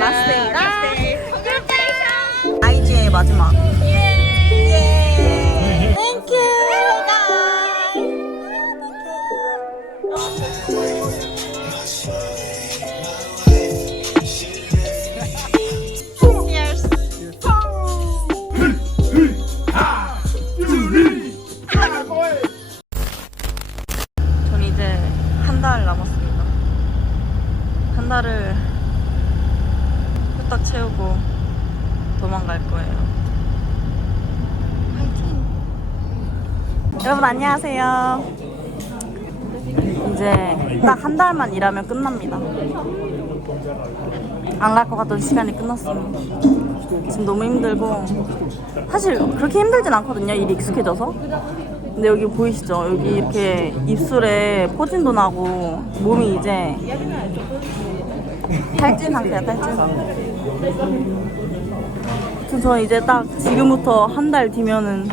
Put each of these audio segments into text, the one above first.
라스트입니다. IG의 마지막. 예. Thank you, guys. 전 이제 한 달 남았습니다. 한 달을 후딱 채우고 도망갈 거예요. 화이팅! 여러분 안녕하세요. 이제 딱 한 달만 일하면 끝납니다. 안 갈 것 같던 시간이 끝났습니다. 지금 너무 힘들고 사실 그렇게 힘들진 않거든요. 일이 익숙해져서. 근데 여기 보이시죠? 여기 이렇게 입술에 포진도 나고 몸이 이제 탈진 상태야, 탈진 상태. 저는 이제 딱 지금부터 한 달 뒤면은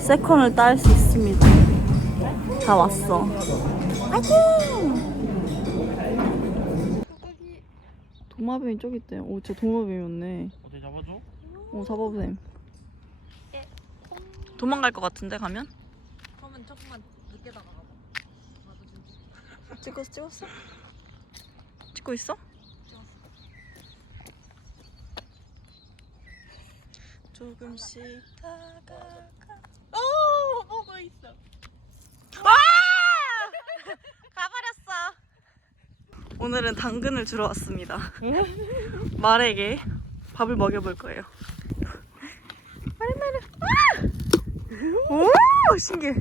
세컨을 딸 수 있습니다. 다 왔어. 화이팅! 도마뱀이 저기 있대. 오, 진짜 도마뱀이었네. 어떻게 잡아줘? 잡아보셈. 도망갈 것 같은데 가면? 그러면 조금만 늦게 나가봐. 찍었어? 찍고 있어? 조금씩 다가가. 오, 보고 있어. 와! 가버렸어. 오늘은 당근을 주러 왔습니다. 말에게 밥을 먹여볼 거예요. 말해. 오, 신기해.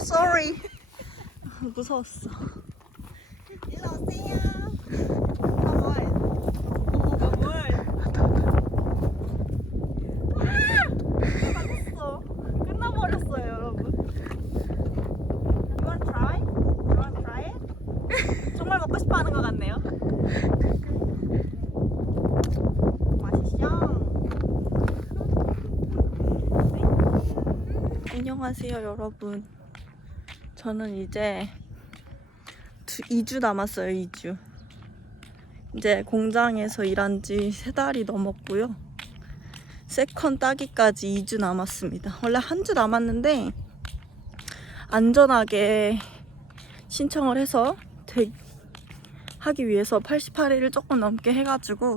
Sorry. 무서웠어. 일로 오세요. 뭘? 맞았어. 끝나버렸어요, 여러분. You want try? You want try it? 정말 먹고 싶어하는 것 같네요. 맛있어. 안녕하세요, 여러분. 저는 이제 2주 남았어요. 2주. 이제 공장에서 일한 지 3달이 넘었고요. 세컨 따기까지 2주 남았습니다. 원래 한 주 남았는데 안전하게 신청을 해서 하기 위해서 88일을 조금 넘게 해가지고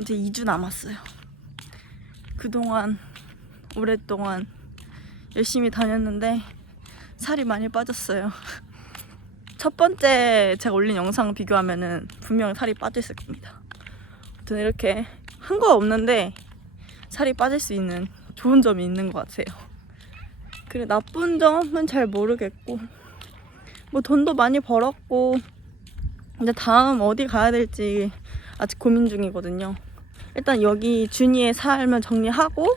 이제 2주 남았어요. 그동안 오랫동안 열심히 다녔는데 살이 많이 빠졌어요. 첫 번째 제가 올린 영상 비교하면은 분명히 살이 빠져 있을 겁니다. 아무튼 이렇게 한 거 없는데 살이 빠질 수 있는 좋은 점이 있는 것 같아요. 그래, 나쁜 점은 잘 모르겠고 뭐 돈도 많이 벌었고 근데 다음 어디 가야 될지 아직 고민 중이거든요. 일단 여기 주니에 살면 정리하고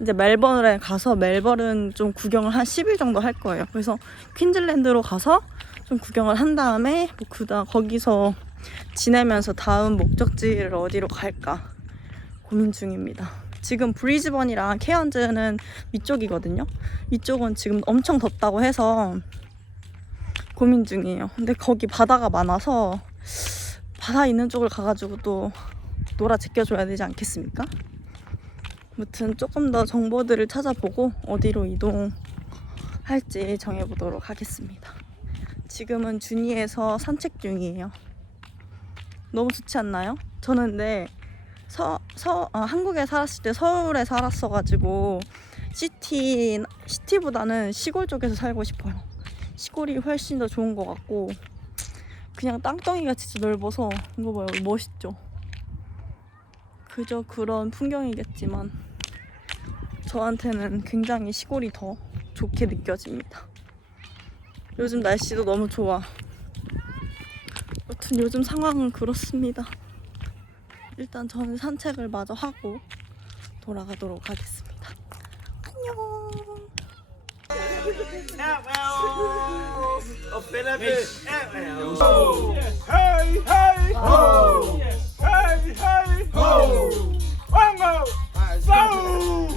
이제 멜버른에 가서 멜버른 좀 구경을 한 10일 정도 할 거예요. 그래서 퀸즐랜드로 가서 좀 구경을 한 다음에 뭐 거기서 지내면서 다음 목적지를 어디로 갈까 고민 중입니다. 지금 브리즈번이랑 케언즈는 위쪽이거든요. 위쪽은 지금 엄청 덥다고 해서 고민 중이에요. 근데 거기 바다가 많아서 바다 있는 쪽을 가가지고 또 놀아 제껴줘야 되지 않겠습니까? 아무튼 조금 더 정보들을 찾아보고 어디로 이동할지 정해보도록 하겠습니다. 지금은 주니에서 산책 중이에요. 너무 좋지 않나요? 저는 근데 한국에 살았을 때 서울에 살았어가지고 시티보다는 시골 쪽에서 살고 싶어요. 시골이 훨씬 더 좋은 것 같고 그냥 땅덩이가 진짜 넓어서 이거 봐요, 멋있죠? 그저 그런 풍경이겠지만 저한테는 굉장히 시골이 더 좋게 느껴집니다. 요즘 날씨도 너무 좋아. 아무튼 요즘 상황은 그렇습니다. 일단 저는 산책을 마저 하고 돌아가도록 하겠습니다. 안녕. Hey, hey, ho! Hey, hey, ho! Wango! So!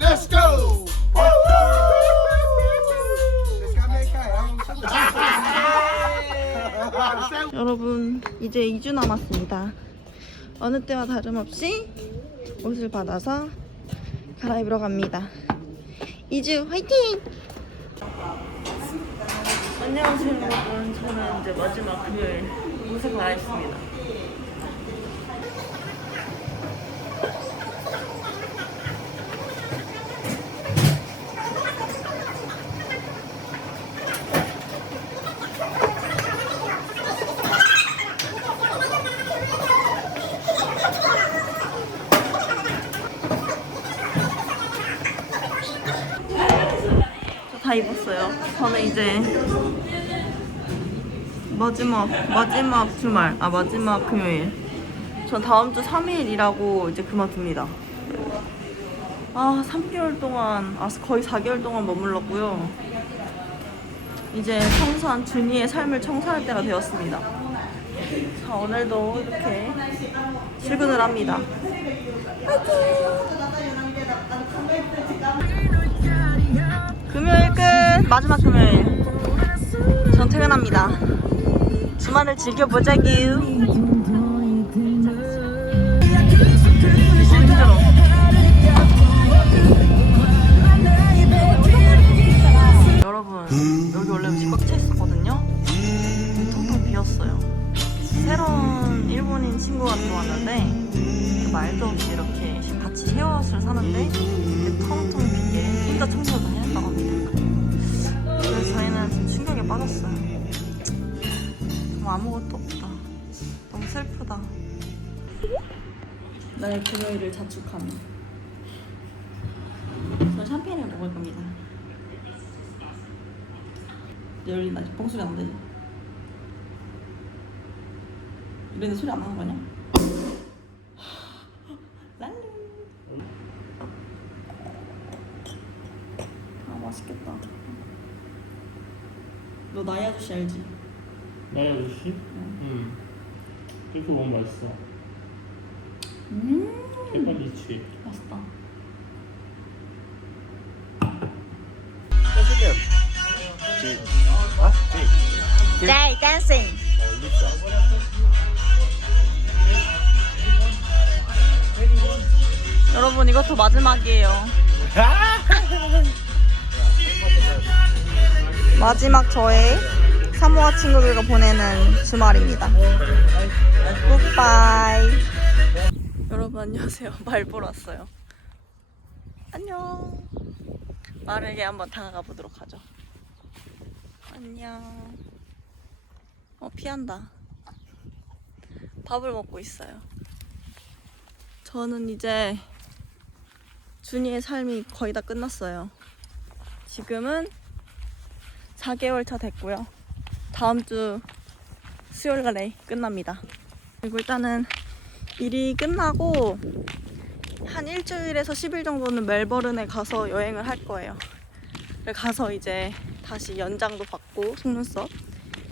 Let's go! 이제 2주 남았습니다. 어느 때와 다름없이 옷을 받아서 갈아입으러 갑니다. 2주 화이팅! 안녕하세요 여러분. 저는 이제 마지막 금요일 옷을 갈아입습니다. 다 입었어요. 저는 이제 마지막 주말, 마지막 금요일. 전 다음 주 3일 일하고 이제 그만둡니다. 3개월 동안, 거의 4개월 동안 머물렀고요. 이제 청소한 준이의 삶을 청소할 때가 되었습니다. 자, 오늘도 이렇게 출근을 합니다. 금요일 끝! 마지막 금요일. 전 퇴근합니다. 주말을 즐겨보자규. 힘들어. 여러분, 여기 원래 음식 꽉 차 있었거든요? 텅텅 비었어요. 새로운 일본인 친구가 들어왔는데 말도 없이 이렇게 같이 쉐어하우스를 사는데 텅텅 비게 혼자 청소를 다 해냈다고 합니다. 그래서 저희는 좀 충격에 빠졌어요. 정말 아무것도 없다. 너무 슬프다. 나의 금요일을 자축하며 저는 샴페인을 먹을 겁니다. 열린다. 뻥소리 안 되지? 이랬는데 소리 안 나는 거 아니야? 랄루. 맛있겠다. 너 나이 아저씨 알지? 나이 아저씨? 응. 그렇게 먹으면 맛있어. 대박이지. 맛있다. Day dancing. 여러분 이것도 마지막이에요. 마지막 저의 사모아 친구들과 보내는 주말입니다. 굿바이. 여러분 안녕하세요. 말 보러 왔어요. 안녕. 말에게 한번 다가가 보도록 하죠. 안녕. 피한다. 밥을 먹고 있어요. 저는 이제 준이의 삶이 거의 다 끝났어요. 지금은 4개월 차 됐고요. 다음 주 수요일날에 끝납니다. 그리고 일단은 일이 끝나고 한 일주일에서 10일 정도는 멜버른에 가서 여행을 할 거예요. 가서 이제 다시 연장도 받고 속눈썹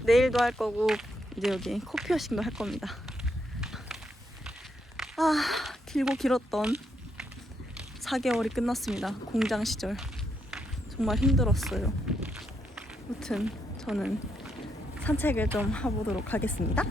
내일도 할 거고 이제 여기 코 피어싱도 할 겁니다. 길고 길었던 4개월이 끝났습니다. 공장 시절 정말 힘들었어요. 아무튼 저는 산책을 좀 해보도록 하겠습니다.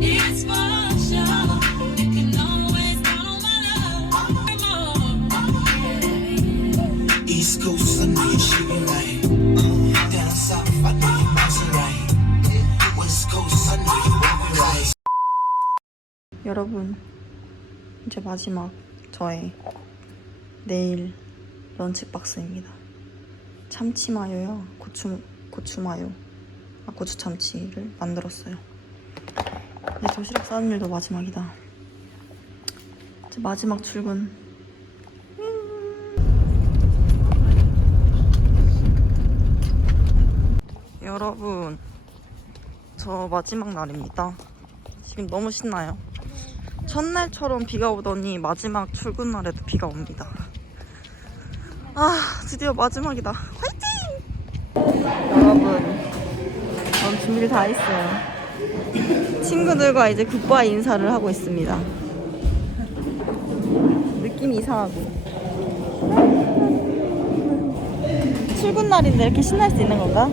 It's for sure. You can always count on my love. East Coast, I know you're shooting right. Down south, I know you're bouncing right. West Coast, I know you're walking right. 여러분, 이제 마지막 저의 내일 런치박스입니다. 참치마요요, 고추마요, 고추참치를 만들었어요. 이제 도시락 싸는 일도 마지막이다. 이제 마지막 출근. 여러분, 저 마지막 날입니다. 지금 너무 신나요. 첫날처럼 비가 오더니 마지막 출근 날에도 비가 옵니다. 아, 드디어 마지막이다. 화이팅! 여러분, 전 준비를 다 했어요. 친구들과 이제 굿바이 인사를 하고 있습니다. 느낌이 이상하고. 출근 날인데 이렇게 신날 수 있는 건가?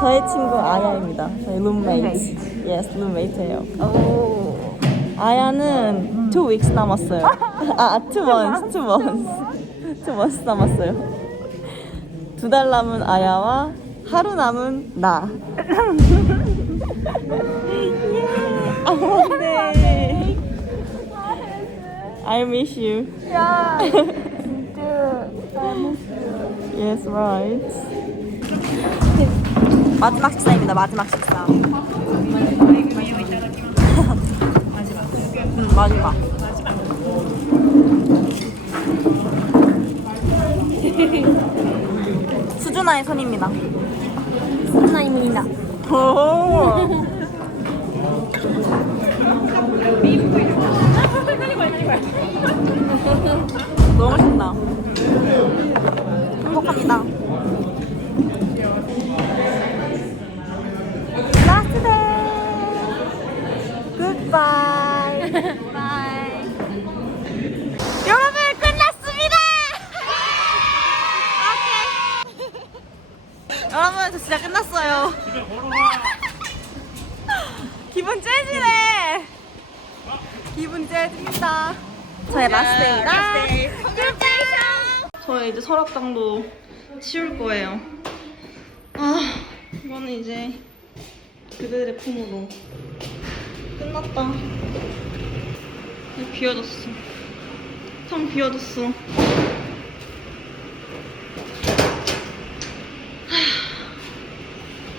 저의 친구 아야입니다. 저희 룸메이트. Yes, 룸메이트예요. 아야는 2 weeks 남았어요. 2 months 남았어요. 2달 남은 아야와 하루 남은 나. 네. I miss you. Yeah. Yes, right. 마지막 식사입니다. 마지막 식사. 마지막. 수준아의 손입니다. 수준아입니다. 오. 너무 신나. 행복합니다. 라스트 데이. 굿바이. 바이. 여러분 끝났습니다. 오케이. 여러분 저 진짜 끝났어요. 집에 걸어가. 기분 째지네. 기분 째집니다. 저의 라스트데이다. 저의 이제 서랍장도 치울 거예요. 아, 이거는 이제 그들의 품으로 끝났다. 이제 비워졌어. 텅 비워졌어.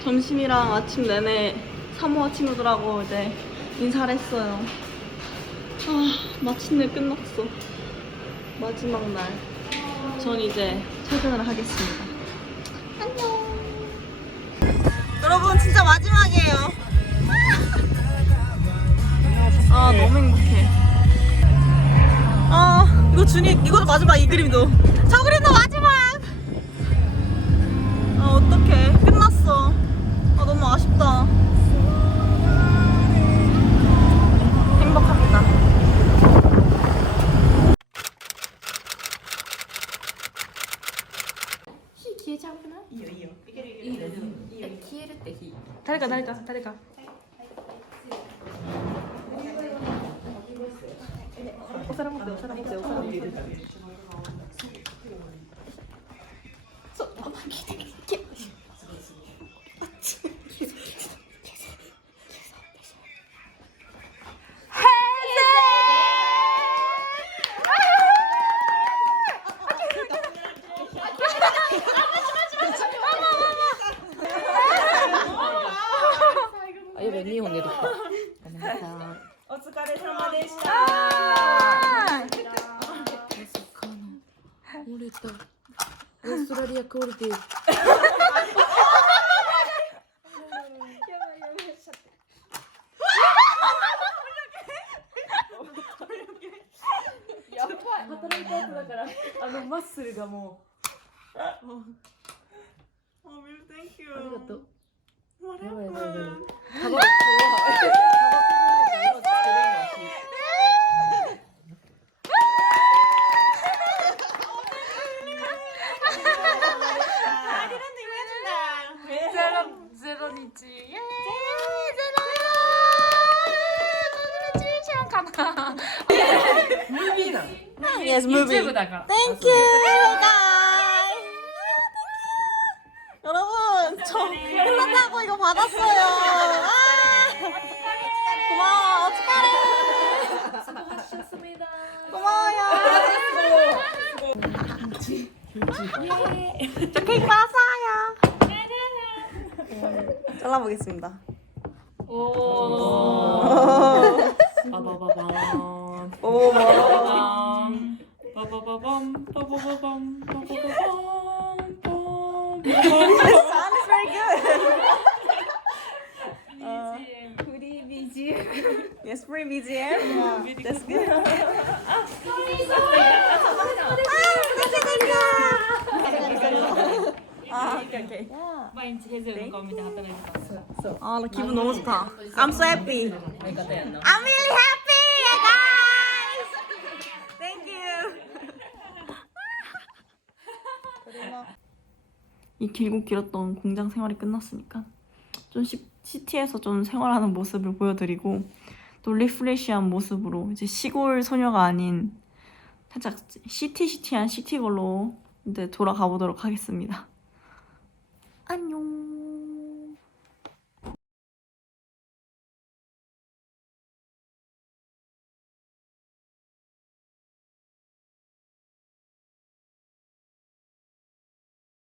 점심이랑 아침 내내 사모아 친구들하고 이제 인사를 했어요. 아, 마침내 끝났어. 마지막 날. 전 이제 퇴근을 하겠습니다. 안녕. 여러분, 진짜 마지막이에요. 아, 너무 행복해. 아, 이거 이것도 마지막, 이 그림도. 저 그림도 마지막! 아, 어떡해. 끝났어. 아, 너무 아쉽다. 행복합니다.誰かお皿持ってそう、2本出てきた。お疲れ様でした。漏れた。オーストラリアクオリティ。働いた後だから、マッスルがもう。Thank you. ありがとう。 What やばいやばいやばい happened? タバコゼロ日。イエーイ。ゼロ。ムービーなの。 Yes, movie. YouTubeだから。 Thank you, guys. 여러분, 저 끝났다고 이거 받았어요. 아, 고마워. 어떡해. 고마워요. 저 케이크 받았어요. 잘라보겠습니다. 오. 빠바바밤. want. 오, 빠바바밤 빠바바밤 빠바바밤 sound is very good. Free BGM. Yes, free BGM. Yeah, that's good. 아, 오케이. 毎日ヘゼルの顔見て働いてます。 아, 나 기분 너무 좋다. I'm so happy. 相方やんな。 I'm really happy, guys. Thank you. 이 길고 길었던 공장 생활이 끝났으니까 좀 시티에서 좀 생활하는 모습을 보여드리고 또 리프레시한 모습으로 이제 시골 소녀가 아닌 살짝 시티한 시티걸로 이제 돌아가 보도록 하겠습니다. 안녕.